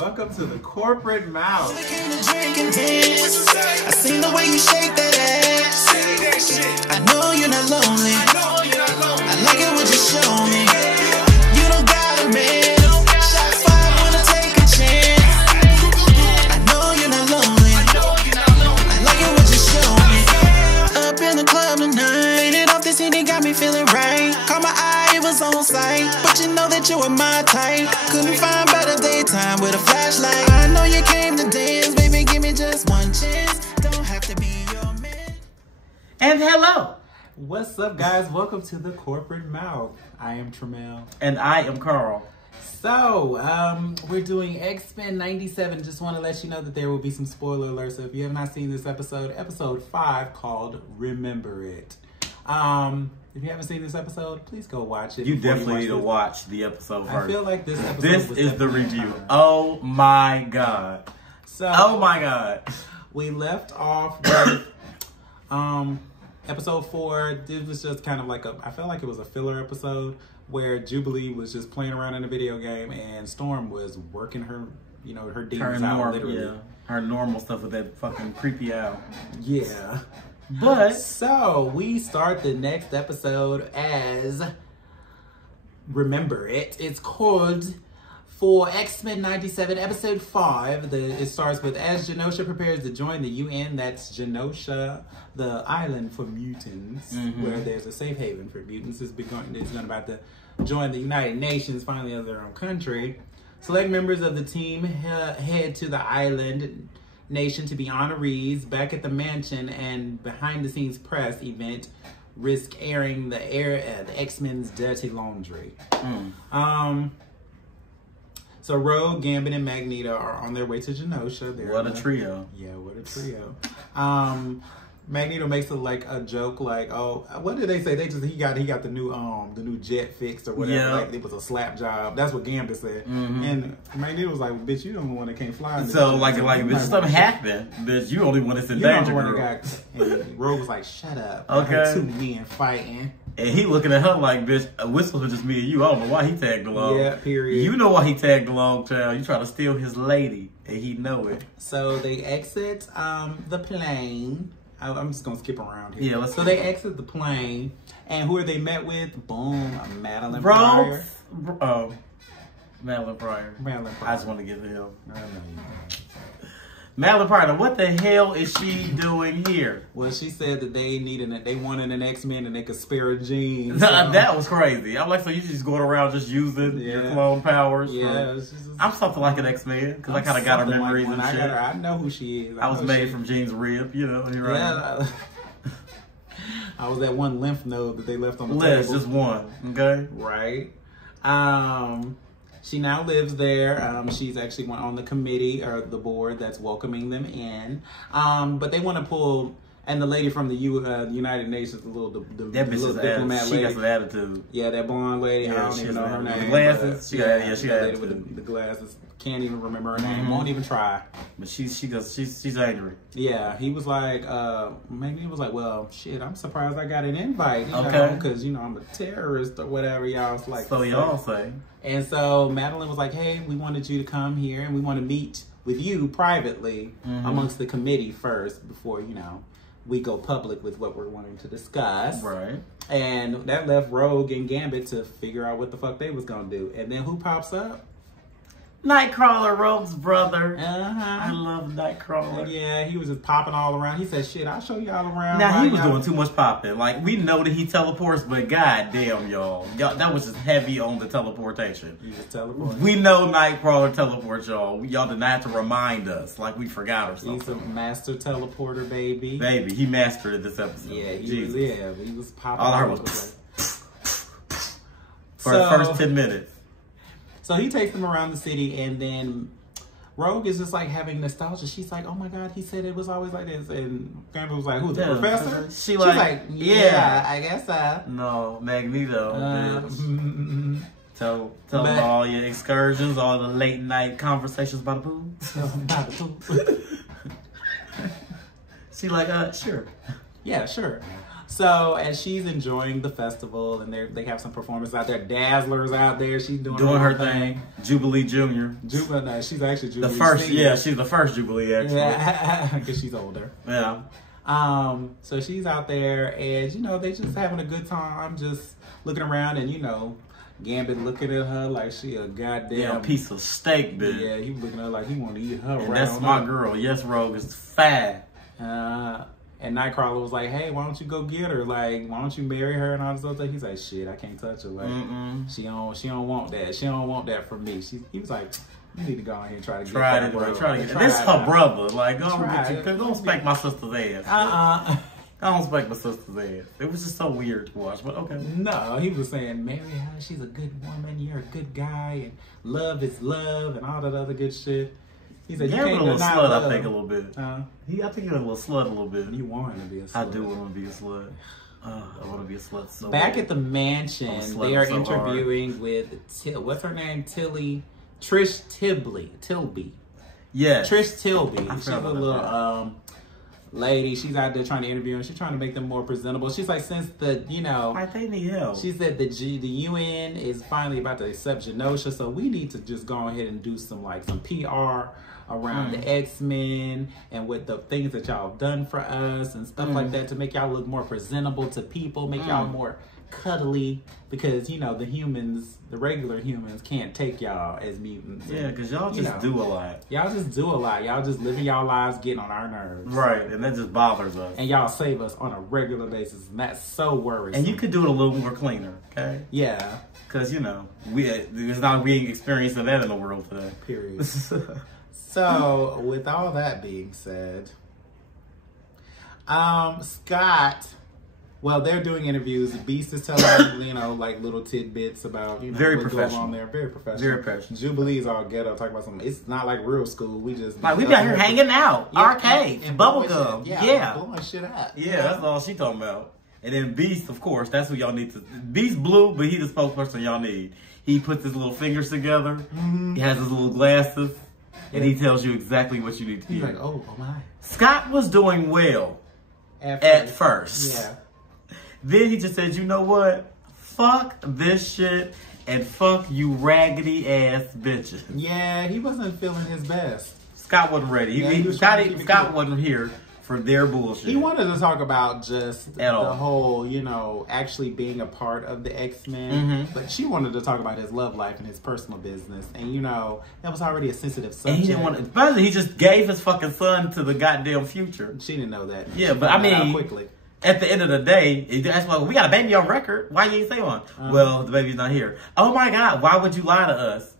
Welcome to the corporate mouth. I seen the way you shake that ass. I know you're not lonely. I like it when you show me. You don't got a man. Shots fired, wanna take a chance. I know you're not lonely. I like it when you show me. Up in the club tonight, it off the city got me feeling right. Caught my eye, it was on sight. But you know that you were my type. Couldn't find better daytime with a flashlight. I know you came to dance, baby, give me just one chance. Don't have to be your man. And hello. What's up, guys? Welcome to the corporate mouth. I am Tramel. And I am Carl. So, we're doing X-Men 97. Just want to let you know that there will be some spoiler alerts. So if you have not seen this episode 5 called Remember It. If you haven't seen this episode, please go watch it. You definitely need to watch the episode first. I feel like this episode This is the review. Oh my God. Oh my God. We left off with episode 4. This was just kind of like I felt like it was a filler episode where Jubilee was just playing around in a video game and Storm was working her, her demons out, literally. Yeah, her normal stuff with that fucking creepy owl. Yeah. But so we start the next episode as Remember It. It's called for X-Men 97 episode 5. It starts with as Genosha prepares to join the UN. That's Genosha, the island for mutants, where there's a safe haven for mutants. It's about to join the United Nations finally as their own country. Select members of the team head to the island nation to be honorees. Back at the mansion and behind the scenes press event risk airing the X-Men's dirty laundry. So Rogue, Gambit, and Magneto are on their way to Genosha. What a trio. Yeah, what a trio. Magneto makes a joke like, oh, what did they say? He got the new jet fixed or whatever. Yeah. Like it was a slap job. That's what Gambit said. And Magneto was like, bitch, you don't the one that can't fly. So like if something happened, bitch, you only one that's in danger. And Rogue was like, shut up. Okay. I heard 2 men fighting. And he looking at her like, bitch, this was just me and you. I don't know why he tagged along. Yeah, period. You know why he tagged along, child. You try to steal his lady, and he know it. So they exit the plane. I'm just going to skip around here. Yeah, they exit the plane, and who are they met with? Boom, Madeline Pryor. Madeline Pryor. Madeline Pryor. I just want to give him. Madeline Pryor, what the hell is she doing here? Well, she said that they wanted an X-Men and they could spare a gene. So. That was crazy. I'm like, so you just going around just using your clone powers? Yeah. I'm something like an X-Men because I kind of got her memories and shit. I know who she is. I was made from Jean's rib, You're right. Yeah. I was that one lymph node that they left on the table. Just one, okay? Right. She now lives there. She's actually on the committee or the board that's welcoming them in. But they want to pull, and the lady from the United Nations, the little diplomat lady. She got some attitude. Yeah, that blonde lady. Yeah, I don't even know her name. The glasses. She got lady with the glasses. Can't even remember her name. Won't even try. But she's angry. Yeah, he was like, maybe he was like, well, shit, I'm surprised I got an invite. Because I'm a terrorist or whatever y'all like. So y'all say. And so Madeline was like, hey, we wanted you to come here and we want to meet with you privately amongst the committee first before, we go public with what we're wanting to discuss. Right. And that left Rogue and Gambit to figure out what the fuck they was going to do. And then who pops up? Nightcrawler, Rogue's brother. I love Nightcrawler. Yeah, he was just popping all around. He said, shit, I'll show y'all around. Now, he was doing too much popping. Like, we know that he teleports, but goddamn, y'all, that was just heavy on the teleportation. He just teleports. We know Nightcrawler teleports, y'all. Y'all did not have to remind us, like we forgot or something. He's a master teleporter, baby. Baby, he mastered it this episode. Yeah, he was popping. All I heard was for the first 10 minutes. So he takes them around the city, and then Rogue is just like having nostalgia. She's like, oh my God, he said it was always like this. And Gambit was like, who's the professor? She's like, yeah, I guess so. No, Magneto, bitch. Tell them all your excursions, all the late night conversations by the pool. She like, sure. Yeah, sure. So, and she's enjoying the festival, and they have some performers out there. Dazzler's out there. She's doing her thing. Jubilee Jr. No, she's actually Jubilee. The first, Senior. yeah, she's the first Jubilee, actually. Yeah, because she's older. Yeah. So she's out there, and you know, they just having a good time, just looking around, and you know, Gambit looking at her like she a goddamn piece of steak, bitch. Yeah, he looking at her like he want to eat her. And that's my girl. Yes, Rogue is fat. And Nightcrawler was like, "Hey, why don't you go get her? Like, why don't you marry her and all this other stuff?" He's like, "Shit, I can't touch her. Like, she don't want that. She don't want that from me." He was like, "You need to go ahead and try to get that, bro. This is her brother. Like, don't spank my sister's ass. I don't spank my sister's ass. It was just so weird to watch, but okay. No, he was saying, marry her. She's a good woman. You're a good guy, and love is love, and all that other good shit." He said, "You can't a little slut, love. I think a little bit. I think you're a little slut a little bit. You want him to be a slut. I do want to be a slut. I want to be a slut so Back bad. at the mansion, they are interviewing with, what's her name? Trish Tilby. Yes. Trish Tilby. She's a little lady. She's out there trying to interview them. She's trying to make them more presentable. She's like, since the, you know, they need help. She said the UN is finally about to accept Genosha, so we need to just go ahead and do some PR around the X-Men and with the things that y'all have done for us and stuff like that to make y'all look more presentable to people, make y'all more cuddly, because you know the regular humans can't take y'all as mutants. Yeah, because y'all just do a lot. Y'all just do a lot. Y'all just living y'all lives, getting on our nerves. Right, and that just bothers us. And y'all save us on a regular basis, and that's so worrisome. And you could do it a little more cleaner, okay? Yeah. Because, you know, it's not being experiencing that in the world today. Period. So, with all that being said, Scott, well, they're doing interviews. Beast is telling, you know, like little tidbits about, you know, very what's professional. Going on there. Very professional. Very professional. Jubilee is all ghetto, talking about something. It's not like real school. We just we got here hanging out, arcade, and bubblegum. Yeah, blowing shit out. Yeah, that's all she talking about. And then Beast, of course, that's who y'all need to. Beast blue, but he the spokesperson y'all need. He puts his little fingers together. He has his little glasses. And he tells you exactly what you need to hear. He's like, oh my. Scott was doing well at first. Yeah. Then he just said, you know what? Fuck this shit and fuck you raggedy ass bitches. Yeah, he wasn't feeling his best. Scott wasn't ready. Scott wasn't here for their bullshit. He wanted to talk about just the whole, you know, actually being a part of the X-Men. But she wanted to talk about his love life and his personal business. And, you know, that was already a sensitive subject. And he didn't want to, finally, he just gave his fucking son to the goddamn future. She didn't know that. Yeah, but I mean, quickly. At the end of the day, that's why we got a baby on record. Why you ain't say one? Well, the baby's not here. Oh my God, why would you lie to us?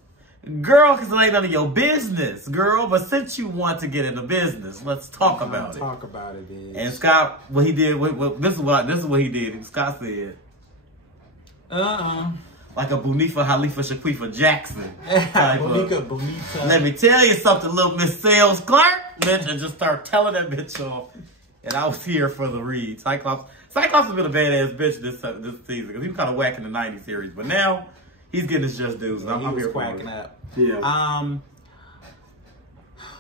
Girl, because it ain't none of your business, girl. But since you want to get into business, let's talk about it. Talk about it, bitch. And Scott, what he did, this is what he did. Scott said, like a Bunifa Khalifa Shaquifa Jackson type Bonita. Let me tell you something, little Miss Sales Clark, bitch, and just start telling that bitch off. And I was here for the read. Cyclops has been a badass bitch this season because he was kind of whack in the '90s series, but now he's getting his just dues. And I'm here quacking up. Yeah.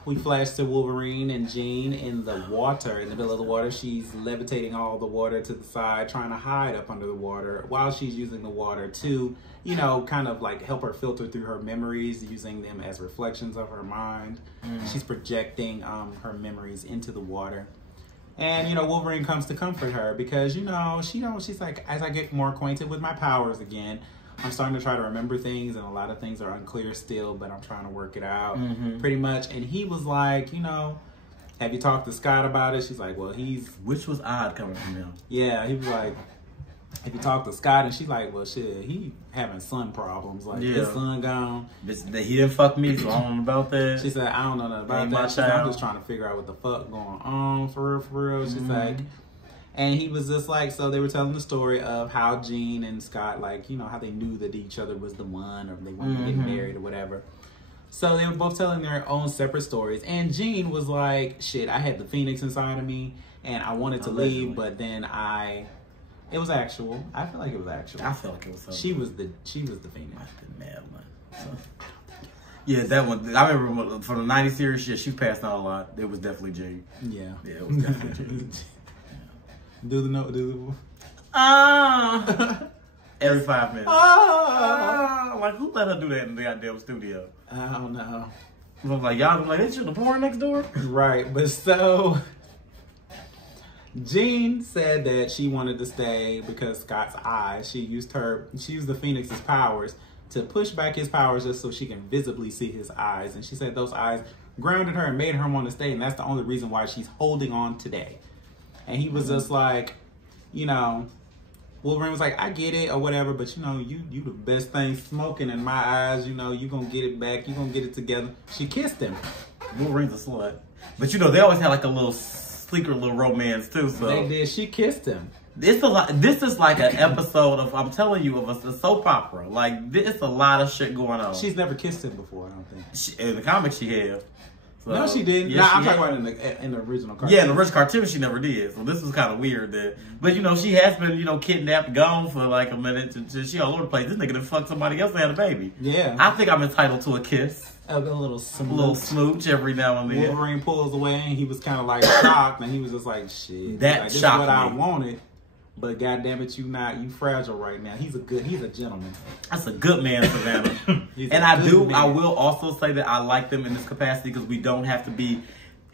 We flash to Wolverine and Jean in the water, in the middle of the water. She's levitating all the water to the side, trying to hide up under the water while she's using the water to, you know, kind of like help her filter through her memories, using them as reflections of her mind. She's projecting her memories into the water. And, you know, Wolverine comes to comfort her because, you know, she's like, as I get more acquainted with my powers again, I'm starting to try to remember things, and a lot of things are unclear still, but I'm trying to work it out pretty much. And he was like, you know, have you talked to Scott about it? She's like, well, Which was odd coming from him. Yeah, he was like, have you talked to Scott? And she's like, well, shit, he having son problems. Like, his son gone. He didn't fuck me, so I don't know about that. She said, I don't know nothing about that. She said, I'm just trying to figure out what the fuck going on for real. She's like... And he was just like, so they were telling the story of how Jean and Scott, like, you know, how they knew that each other was the one, or they wanted to get married or whatever. So they were both telling their own separate stories. And Jean was like, shit, I had the Phoenix inside of me, and I wanted to leave, but then it was actual. I feel like it was actual. I feel like it was something. She was the Phoenix. Yeah, that one. I remember from the '90s series, she passed out a lot. It was definitely Jean. Yeah. Yeah, it was definitely Jean. Do the note. Do Every 5 minutes. Like, who let her do that in the goddamn studio? I don't know. I'm like, y'all, like, they should the porn next door? Right, but so Jean said that she wanted to stay because Scott's eyes. She used the Phoenix's powers to push back his powers just so she can visibly see his eyes. And she said those eyes grounded her and made her want to stay, and that's the only reason why she's holding on today. And he was just like, you know, Wolverine was like, I get it or whatever, but you know, you the best thing smoking in my eyes. You know, you gonna get it back. You gonna get it together. She kissed him. Wolverine's a slut. But you know, they always had like a little sleeker little romance too. So They did. She kissed him. it's a lot. This is like an episode of, I'm telling you, of a soap opera. Like, it's a lot of shit going on. She's never kissed him before, I don't think. In the comics, she had. So, No, she didn't. yeah, Nah, she I'm talking had. about in the original cartoon. Yeah, in the original cartoon, she never did. So this was kind of weird. But, you know, she has been, you know, kidnapped, gone for like a minute. She all over the place. This nigga done fucked somebody else and had a baby. Yeah. I think I'm entitled to a kiss. A little Smooch every now and then. Wolverine pulls away and he was kind of like shocked and he was just like, shit. That like, this shocked is what I me. wanted. But goddamn it, you fragile right now. He's a gentleman. That's a good man, Savannah. He's And a good man. I will also say that I like them in this capacity because we don't have to be.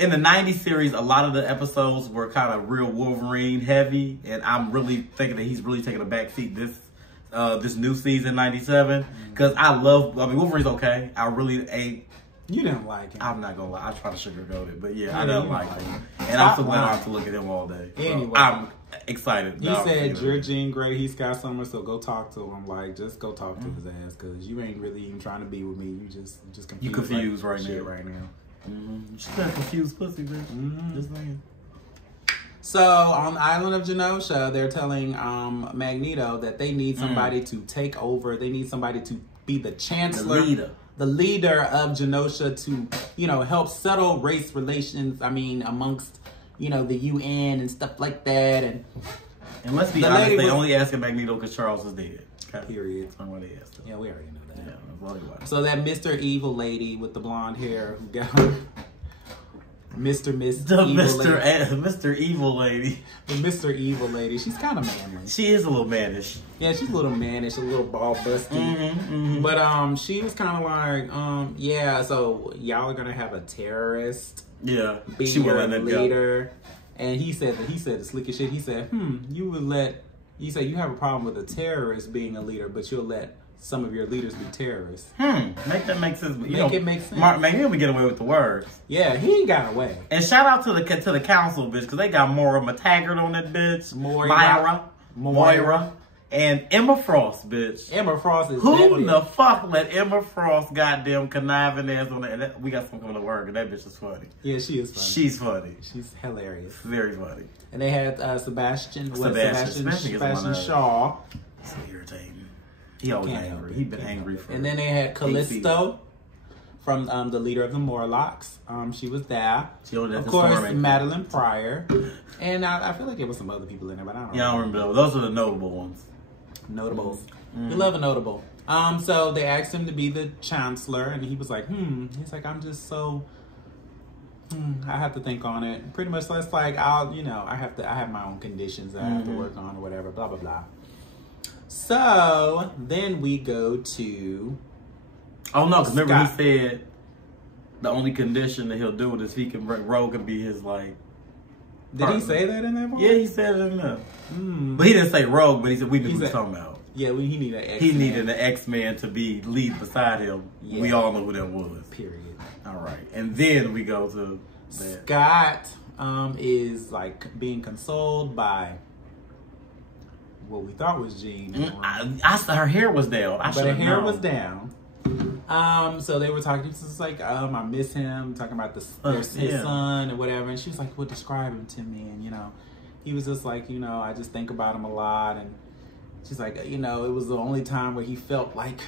In the 90s series, a lot of the episodes were kind of real Wolverine heavy, and I'm really thinking that he's really taking a back seat this new season, 97. Because Wolverine's okay. I really ain't. You didn't like him. I'm not gonna lie. I try to sugarcoat it, but yeah, I Yeah, don't you like like him. him. And I'm so Stop glad I lying. have to look at him all day. So Anyway. I'm excited. He No, said, you know. you're Jean Grey, he's Scott Summers, so go talk to him. Like, just go talk to his ass, because you ain't really even trying to be with me. You just confused. You confused like right shit now. right now. She's got a confused pussy, bitch. Just saying. So, on the island of Genosha, they're telling Magneto that they need somebody to take over. They need somebody to be the chancellor. The leader of Genosha to, you know, help settle race relations, amongst, you know, the UN and stuff like that. And let's be The honest, lady they was- only asking Magneto because Charles is dead. Okay? period. That's not what they asked him. Yeah, we already know that. Yeah, that's what it was. So that Mr. Evil lady with the blonde hair who got Miss The Evil lady. Mr. Evil lady. The Mr. Evil lady. She's kind of manly. She is a little mannish. Yeah, she's a little mannish, a little ball busty. But she was kind of like, yeah, so y'all are gonna have a terrorist Yeah. be She your wouldn't let it go. leader. And he said the slickest shit. He said, you say you have a problem with a terrorist being a leader, but you'll let some of your leaders be terrorists. Make that make sense. Make it make sense. Magneto be getting away with the words. Yeah, he got away. And shout out to the council, bitch, because they got Moira McTaggart on that bitch. Moira. And Emma Frost, bitch. Emma Frost is Who definitely the fuck let Emma Frost goddamn conniving ass on that? And we got some coming to work, and that bitch is funny. Yeah, she is funny. She's funny. She's hilarious. Very funny. And they had Sebastian Sebastian Shaw. So irritating. He always Can't help angry. it. He been Can't angry help it. for. And then they had 8 Callisto from the leader of the Morlocks. She was there. She only Of did the course, Storm. Madeline Pryor. And I feel like there was some other people in there, but I don't Yeah, I don't remember those. Those are the notable ones. Notables. We love a notable. So they asked him to be the chancellor, and he was like, He's like, I'm just so. I have to think on it. Pretty much, that's like I have my own conditions that I have to work on or whatever. Blah blah blah. So then we go to. Oh no, because remember Scott. he said the only condition that he'll do it is he can bring Rogue and be his like. Did he partner. say that in that part? Yeah, he said it in there. But he didn't say Rogue, but he said we knew He what he was said- talking about. Yeah, he needed an X. He needed an X-Man to be lead beside him. Yeah. We all know who that was. Period. All right, and then we go to that. Scott is like being consoled by what we thought was Jean. Her hair was down. I But should her have hair known. was down. So they were talking. It's just like, I miss him. Talking about his yeah. son and whatever. And she was like, well, describe him to me. And he was just like, I just think about him a lot. And she's like, it was the only time where he felt like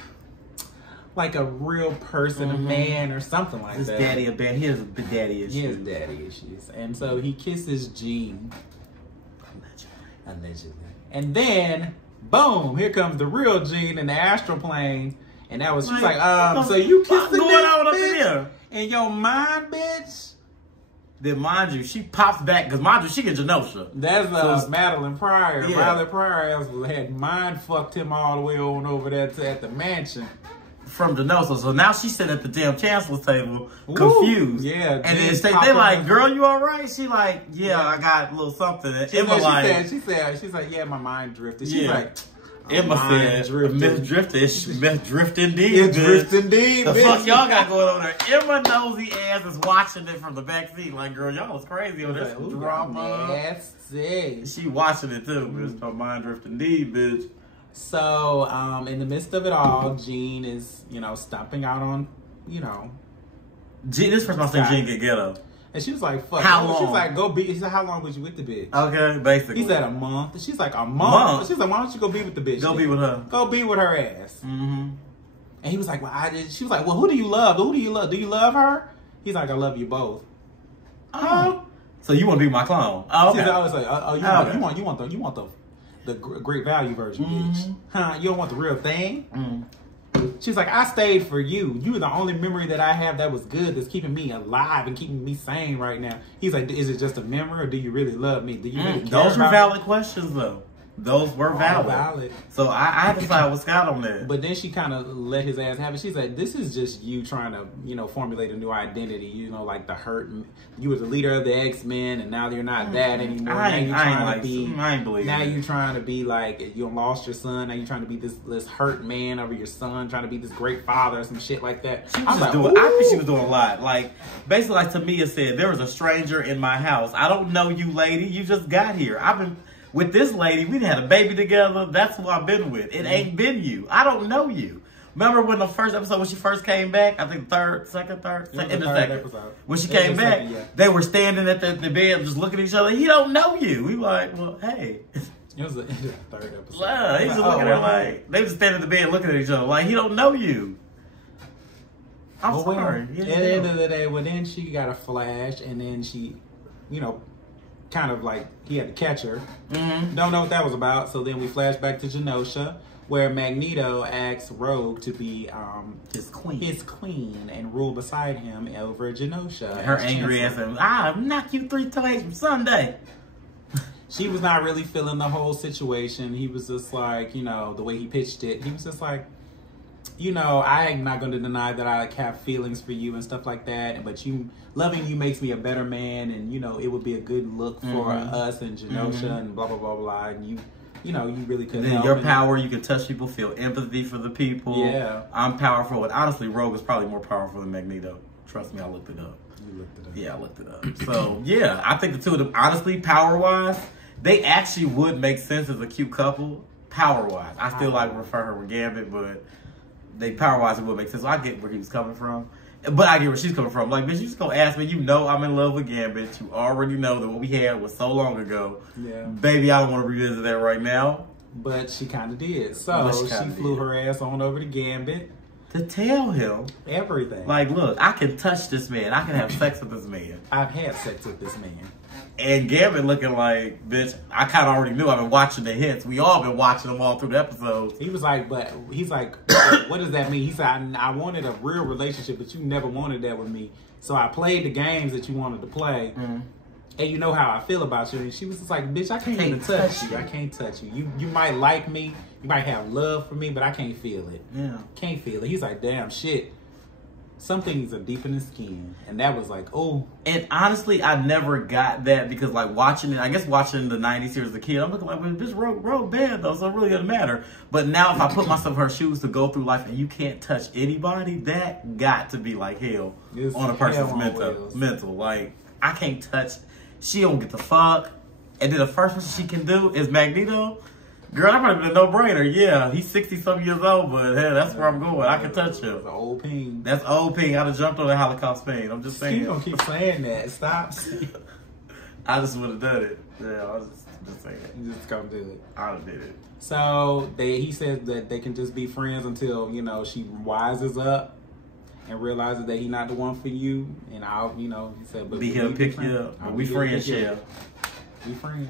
a real person, a man, or something like His that. daddy a bad. He has daddy issues. He has daddy issues. And so he kisses Jean. Allegedly. And then, boom, here comes the real Jean in the astral plane. And that was, she's like, so you kissing going that on up in bitch here? in your mind, bitch? Then mind you, she pops back because mind you, she get Genosha. That's Madeline Pryor. Yeah. Madeline Pryor had mind fucked him all the way on over there at the mansion. From Genosha. So now she's sitting at the damn chancellor's table, Woo. confused. Yeah. And then James they popping like, up. girl, you all right? She like, yeah, I got a little something. And Emma She's like, yeah, my mind drifted. She's Yeah. like, Emma mind said, Miss Drift indeed. it bitch. drift indeed, The bitch. fuck y'all got going on there? Emma nosy ass is watching it from the back seat. Like, girl, y'all was crazy on this Like, ooh, drama. nasty. She watching it too, bitch. Her mind drift indeed, bitch. So, in the midst of it all, Jean is, stomping out on, This first time I seen Jean get ghetto. and she was like, fuck. How She's long? like, go be. He said, how long was you with the bitch? Okay, basically. He said a month. And she's like, a month? Month? She's like, why don't you go be with the bitch? Go then? be with her. Go be with her ass. Mm-hmm. And he was like, well, I did. She was like, well, who do you love? Who do you love? Do you love her? He's like, I love you both. Oh. So you want to be my clone? Oh, okay. She's always like, you want the great value version, bitch. Mhm. Huh? You don't want the real thing? Mm. She's like, I stayed for you. You were the only memory that I have that was good, that's keeping me alive and keeping me sane right now. He's like, is it just a memory or do you really love me? Do you really care Those were about valid questions, though. Those were me? valid. Valid. So I had to side with Scott on that. But then she kind of let his ass have it. She's like, this is just you trying to, formulate a new identity. Like the hurt. You were the leader of the X-Men, and now you're not that anymore. I ain't believe Now it. you're trying to be like, you lost your son. Now you're trying to be this hurt man over your son, trying to be this great father or some shit like that. She I was was just like, doing. I think she ooh. was doing a lot. Like basically, like Tamia said, there was a stranger in my house. I don't know you, lady. You just got here. I've been with this lady. We had a baby together. That's who I've been with. It ain't been you. I don't know you. Remember when the first episode when she first came back? I think second. Episode. When she It was came the back, second, yeah. they were standing at the bed just looking at each other. He don't know you. We like, well, hey. It was the third episode. Wow, he's just looking at her like they just standing at the bed looking at each other like he don't know you. I'm Well, sorry. At the end of the day, well, then she got a flash, and then she, kind of like he had to catch her. Mm-hmm. Don't know what that was about. So then we flash back to Genosha, where Magneto asks Rogue to be his queen and rule beside him over Genosha. Her as angry ass Chancellor. and I'll knock you 3 times from Sunday. She was not really feeling the whole situation. He was just like, the way he pitched it. He was just like, I am not going to deny that I have feelings for you and stuff like that. But loving you makes me a better man, and it would be a good look for us and Genosha and blah blah blah blah. And you really could. Then help your and- power, you can touch people, feel empathy for the people. Yeah. I'm powerful, and honestly, Rogue is probably more powerful than Magneto. Trust me, I looked it up. You looked it up. Yeah, I looked it up. So yeah, I think the two of them, honestly, power wise, they actually would make sense as a cute couple. Power wise, I still like refer her with Gambit, but they power wise it would make sense. So I get where he was coming from, but I get where she's coming from. Like, bitch, you just gonna ask me? I'm in love with Gambit. You already know that what we had was so long ago. Yeah. Baby, I don't want to revisit that right now. But she kind of did. But So she she kinda flew did. her ass on over to Gambit. To tell him, Everything. like, look, I can touch this man. I can have sex with this man. I've had sex with this man. And Gambit looking like, bitch, I kind of already knew. I've been watching the hits. We all been watching them all through the episodes. He was like, what does that mean? He said, I wanted a real relationship, but you never wanted that with me. So I played the games that you wanted to play. And you know how I feel about you. And she was just like, bitch, I can't even touch you. I can't touch you. You might like me. You might have love for me, but I can't feel it. Yeah. Can't feel it. He's like, damn, shit. Some things are deep in the skin. And that was like, oh. And honestly, I never got that because, like, watching it, I guess watching the 90s series as a kid, I'm looking like, well, bitch, Rogue bad, though, so it really doesn't matter. But now if I put myself in her shoes to go through life and you can't touch anybody, that got to be like hell It's on a person's hell on wheels. mental. Like, I can't touch, she don't get the fuck. And then the first person she can do is Magneto. Girl, that probably been a no-brainer. Yeah, he's 60-something years old, but hey, that's where I'm going. I can touch him. That's an old ping. That's old ping. I'd have jumped on the Holocaust pain. I'm just saying. You don't keep saying that. Stop. I just would have done it. Yeah, I was just saying. You just come do it. I would have did it. So he says that they can just be friends until, she wises up and realizes that he's not the one for you. And he said, but Be here to pick you up. But we friends, yeah. We friends.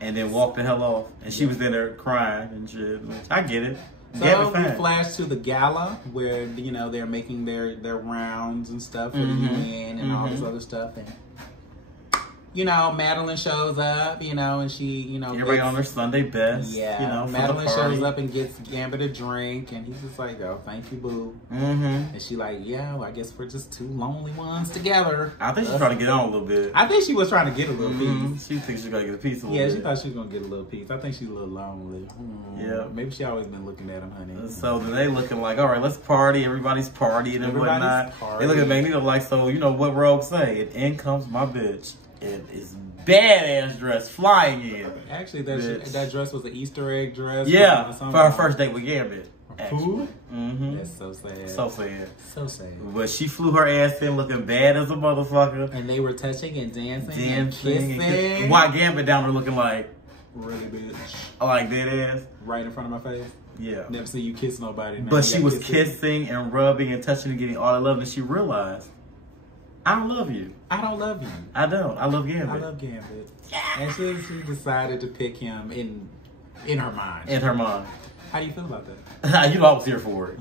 And then walk the hell off. And she was in there crying and shit. I get it. So we flash to the gala where, they're making their rounds and stuff for the UN and all this other stuff. And you know, Madeline shows up, you know, and she, you know, Everybody on their Sunday best. yeah, You know, for Madeline the party. shows up and gets Gambit a drink, and he's just like, "Oh, thank you, boo." Mm-hmm. And she like, "Yeah, well, I guess we're just two lonely ones together." I think she's trying to get on a little bit. I think she was trying to get a little Mhm. piece. She thinks she's gonna get a piece of a Yeah, little she bit. thought she was gonna get a little piece. I think she's a little lonely. Yeah. Maybe she always been looking at him, honey. So then they looking like, all right, let's party. Everybody's partying and Everybody's whatnot. partying. They look at Magneto like, so you know what Rogue say? And in comes my bitch. It is badass dress flying in. Actually, Bitch. that dress was an Easter egg dress. Yeah, from for her first date with Gambit. Who? Mm-hmm. That's so sad. So sad. So sad. But she flew her ass in looking bad as a motherfucker. And they were touching and dancing and Dancing. kissing. Why Gambit down there looking like Really, bitch. dead ass? Right in front of my face. Yeah. Never seen you kiss nobody. Now But you she gotta was kiss kissing and rubbing and touching and getting all the love, and she realized, I don't love you. I don't love you. I don't. I love Gambit. I love Gambit. And she decided to pick him in her mind. In her mind. How do you feel about that? You know I was here for it.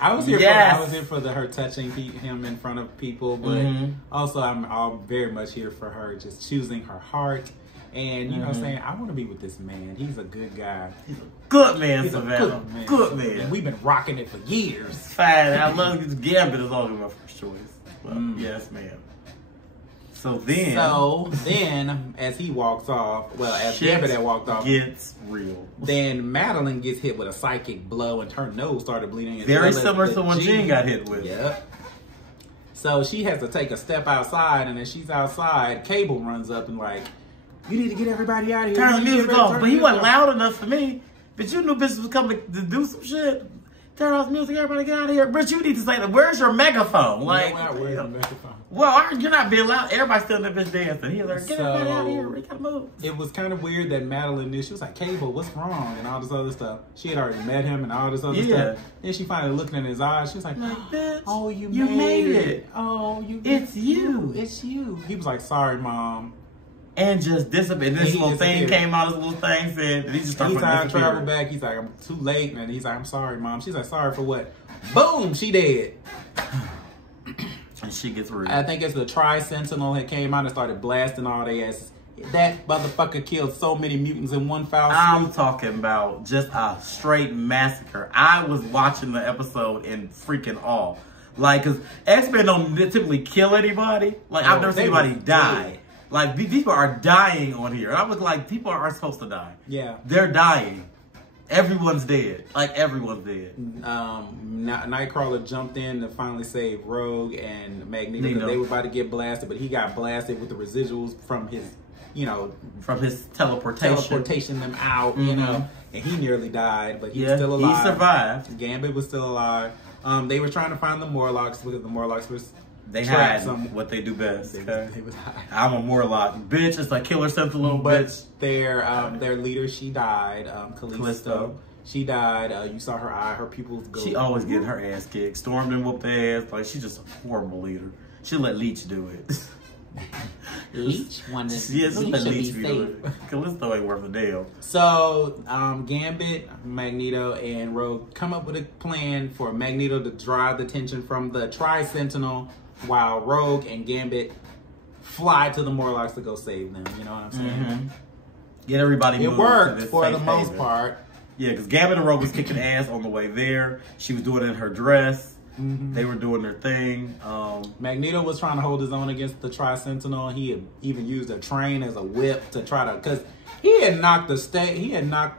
I was here Yes. for her touching him in front of people, but Mhm. also I'm very much here for her just choosing her heart. And you know what I'm saying, I want to be with this man. He's a good guy. He's a good man, He's Savannah. a good man. Good man. And we've been rocking it for years. Fine. I love this Gambit is always my first choice. But yes, ma'am. So then, as he walks off, as shit Gambit had walked off, gets real. then Madeline gets hit with a psychic blow and her nose started bleeding. as Very well as similar the to when Jean got hit with. Yep. So she has to take a step outside, and as she's outside, Cable runs up and like, "You need to get everybody out of here. Turn the You need to music get off. turn But the he music wasn't off." loud enough for me. But you knew bitches was coming to do some shit. Turn off the music, everybody get out of here. Bitch, you need to say that. Where's your megaphone? Like, Where's the microphone? well, you're not being loud. Everybody's still in that bitch dancing. He's like, get everybody out of here. So- We gotta move. It was kind of weird that Madeline knew. She was like, "Cable, what's wrong?" and all this other stuff. She had already met him and all this other Yeah. stuff. Then she finally looked in his eyes. She was like, Like, bitch, "Oh, you made made it. Oh, It's you. It's you." He was like, "Sorry, Mom." And just disappeared. This He little thing disappeared. came out, this little thing said, and he just started He's trying to travel disappearing. back. He's like, "I'm too late," and he's like, "I'm sorry, Mom." She's like, "Sorry for what?" Boom, she dead. And she gets real. I think it's the Tri-Sentinel had came out and started blasting all their asses. That motherfucker killed so many mutants in one foul I'm swoop. talking about just a straight massacre. I was watching the episode in freaking awe. Like, because X-Men don't typically kill anybody. Like, I've No, never they seen anybody was die. dead. Like, these people are dying on here. And I was like, people aren't supposed to die. Yeah. They're dying. Everyone's dead. Like, everyone's dead. Nightcrawler jumped in to finally save Rogue and Magneto because Magneto. they were about to get blasted, but he got blasted with the residuals from his, From his teleportation. them out, Mhm. and he nearly died, but he was Yeah, still he alive. survived. Gambit was still alive. They were trying to find the Morlocks because the Morlocks was They trapped hide what they do best. They Okay? was high. I'm a Morlock. Bitch, it's like Killer Sentinel, But bitch. their leader, she died. Callisto. Callisto. She died. You saw her eye, her pupils go. She always getting her ass kicked. Stormed and whooped their ass. Like, she's just a horrible leader. She let Leech do it. Leech wanted. Yeah, just let should Leech be be doing it. Callisto ain't worth a damn. So, Gambit, Magneto, and Rogue come up with a plan for Magneto to drive the tension from the Tri-Sentinel while Rogue and Gambit fly to the Morlocks to go save them. You know what I'm saying? Mm-hmm. Get everybody It moved to worked this for safe the most haven. part. Yeah, because Gambit and Rogue was kicking ass on the way there. She was doing it in her dress. Mm-hmm. They were doing their thing. Magneto was trying to hold his own against the Tri-Sentinel. He had even used a train as a whip to try to, because he had knocked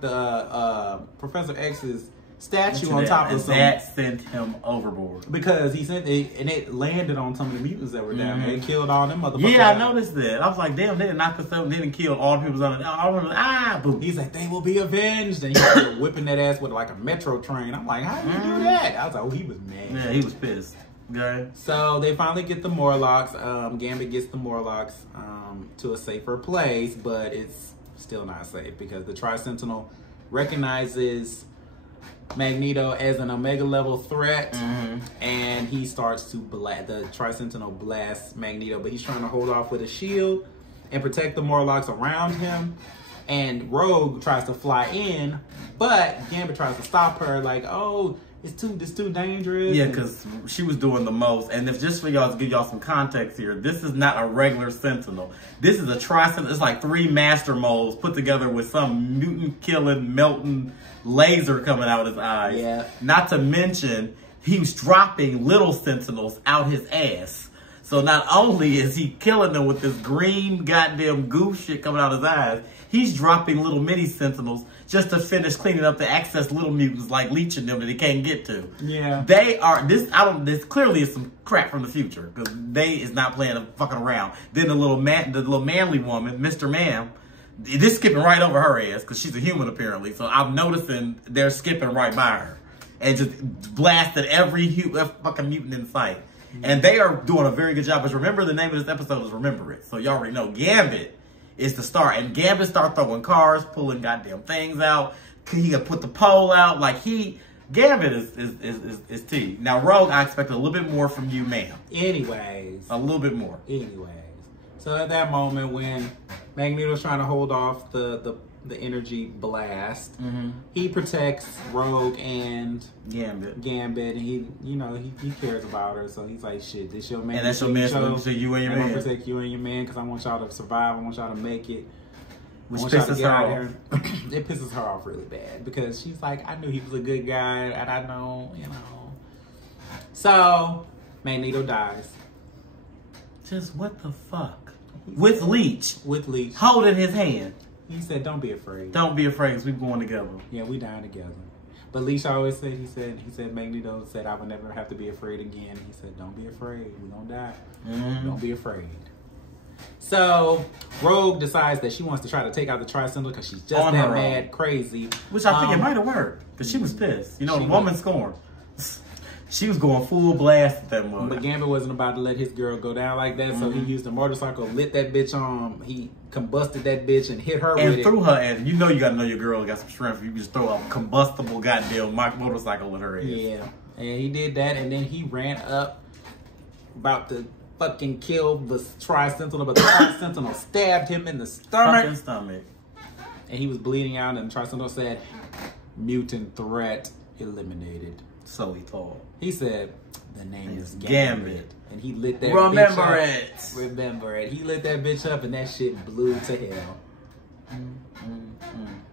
the Professor X's statue on top of and something. that sent him overboard. Because he sent it, and it landed on some of the mutants that were down there. It killed all them motherfuckers. Yeah, I out. noticed that. I was like, damn, they didn't knock this out. They didn't kill all the people on it. I remember, boom. He's like, they will be avenged. And he started whipping that ass with like a metro train. I'm like, how did you do that? I was like, oh, he was mad. Yeah, he was pissed. Okay. So they finally get the Morlocks. Gambit gets the Morlocks to a safer place, but it's still not safe because the Tri-Sentinel recognizes Magneto as an Omega level threat, and he starts to blast. The Tri-Sentinel blasts Magneto, but he's trying to hold off with a shield and protect the Morlocks around him. And Rogue tries to fly in, but Gambit tries to stop her, like, oh, It's too dangerous. Yeah, because she was doing the most. And if just for y'all to give y'all some context here, this is not a regular Sentinel. This is a tri-Sentinel. It's like 3 master molds put together with some mutant killing, melting laser coming out of his eyes. Yeah. Not to mention, he was dropping little Sentinels out his ass. So not only is he killing them with this green goddamn goof shit coming out of his eyes, he's dropping little mini Sentinels just to finish cleaning up the excess little mutants, like leeching them that he can't get to. Yeah. They are, this clearly is some crap from the future, because they is not playing fucking around. Then the little manly woman, Mr. Ma'am, they're skipping right over her ass, because she's a human apparently. So I'm noticing they're skipping right by her. And just blasted every fucking mutant in sight. And they are doing a very good job. But remember, the name of this episode is Remember It. So you already know Gambit is the star. And Gambit start throwing cars, pulling goddamn things out. He could put the pole out. Like Gambit is T. Now Rogue, I expect a little bit more from you, ma'am. Anyways. A little bit more. Anyways. So at that moment when Magneto's trying to hold off the energy blast, he protects Rogue and Gambit, and he cares about her, so he's like, shit, this your man. And that's your man, so you and your man. I'm gonna protect you and your man because I want y'all to survive. I want y'all to make it. Which pisses her off. It pisses her off really bad because she's like, I knew he was a good guy, and I know, So Magneto dies. Just what the fuck? With Leech. With Leech. Holding his hand. He said, don't be afraid. Don't be afraid, because we're going together. Yeah, we dying together. But Leech always said, he said, Magneto said, I would never have to be afraid again. He said, don't be afraid. We're going to die. Don't be afraid. So, Rogue decides that she wants to try to take out the Tri-Sentinel because she's just that mad crazy. Which I think it might have worked, because she was pissed. The woman scorned. She was going full blast at that moment. But Gambit wasn't about to let his girl go down like that, so he used a motorcycle, lit that bitch on. He combusted that bitch and hit her with it. And threw her ass. You know you got to know your girl got some strength. You just throw a combustible goddamn motorcycle at her ass. Yeah. And he did that, and then he ran up about to fucking kill the Tri-Sentinel, but the Tri-Sentinel stabbed him in the stomach. And he was bleeding out, and the Tri-Sentinel said, mutant threat eliminated. So he thought. He said, the name is Gambit. And he lit that Remember bitch it. up. Remember it. He lit that bitch up, and that shit blew to hell.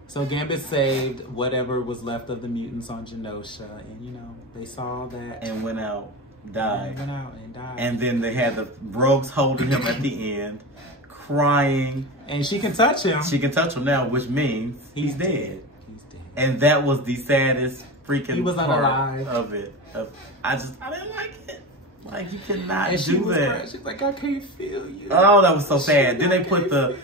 So Gambit saved whatever was left of the mutants on Genosha, and they saw that. And went out, died. And went out and died. And then they had the Rogues holding him at the end, crying. And she can touch him. She can touch him now, which means he's dead. He's dead. And that was the saddest freaking he was part unalive. of it. I didn't like it. Like, you cannot and do that. She's like, I can't feel you. Oh, that was so sad. Then they put the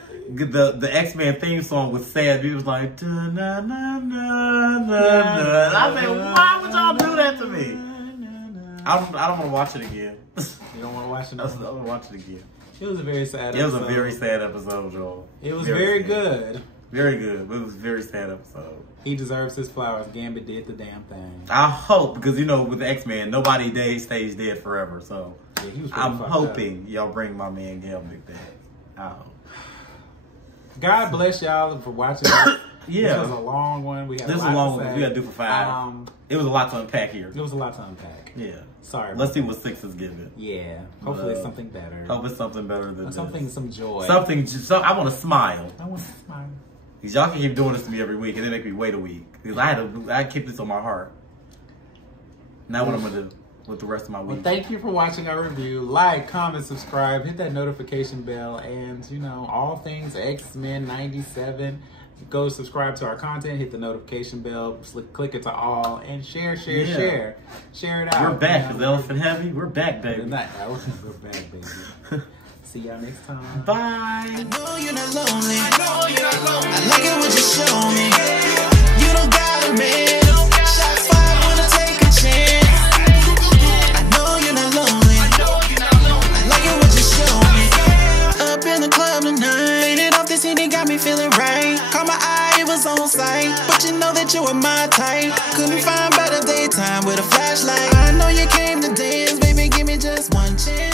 X-Men theme song with sad. It was like, da, na, na, na, na, na. And I said, why would y'all do that to me? I don't want to watch it again. You don't want to watch it? I don't want to watch it again. It was a very sad episode. It was a very sad episode, Joel. It was very good. Very good, but it was a very sad episode. He deserves his flowers. Gambit did the damn thing. I hope, because with the X-Men, nobody stays dead forever. So yeah, he was I'm hoping y'all bring my man Gambit back. I hope. God bless y'all for watching. Yeah, this was a long one. We had this was a long one. We got to do for 5. It was a lot to unpack here. It was a lot to unpack. Yeah. Sorry. Let's see what 6 is giving. Yeah. Hopefully it's something better. Hope it's something better than some joy. I want to smile. I want to smile. Because y'all can keep doing this to me every week, and then make me wait a week. Because I keep this on my heart. Now what I'm going to do with the rest of my week. Well, thank you for watching our review. Like, comment, subscribe, hit that notification bell, and, all things X-Men 97. Go subscribe to our content, hit the notification bell, click it to all, and share it out. We're back, because Elephant Heavy, we're back, baby. We're back, baby. See y'all next time. Bye. I know you're not lonely. I like it when you show me. You don't got a man. Shot fired, wanna take a chance. I know you're not lonely. I like it when you show me. Up in the club tonight, and off this CD got me feeling right. Caught my eye, it was on sight, but you know that you were my type. Couldn't find better daytime with a flashlight. I know you came to dance, baby, give me just one chance.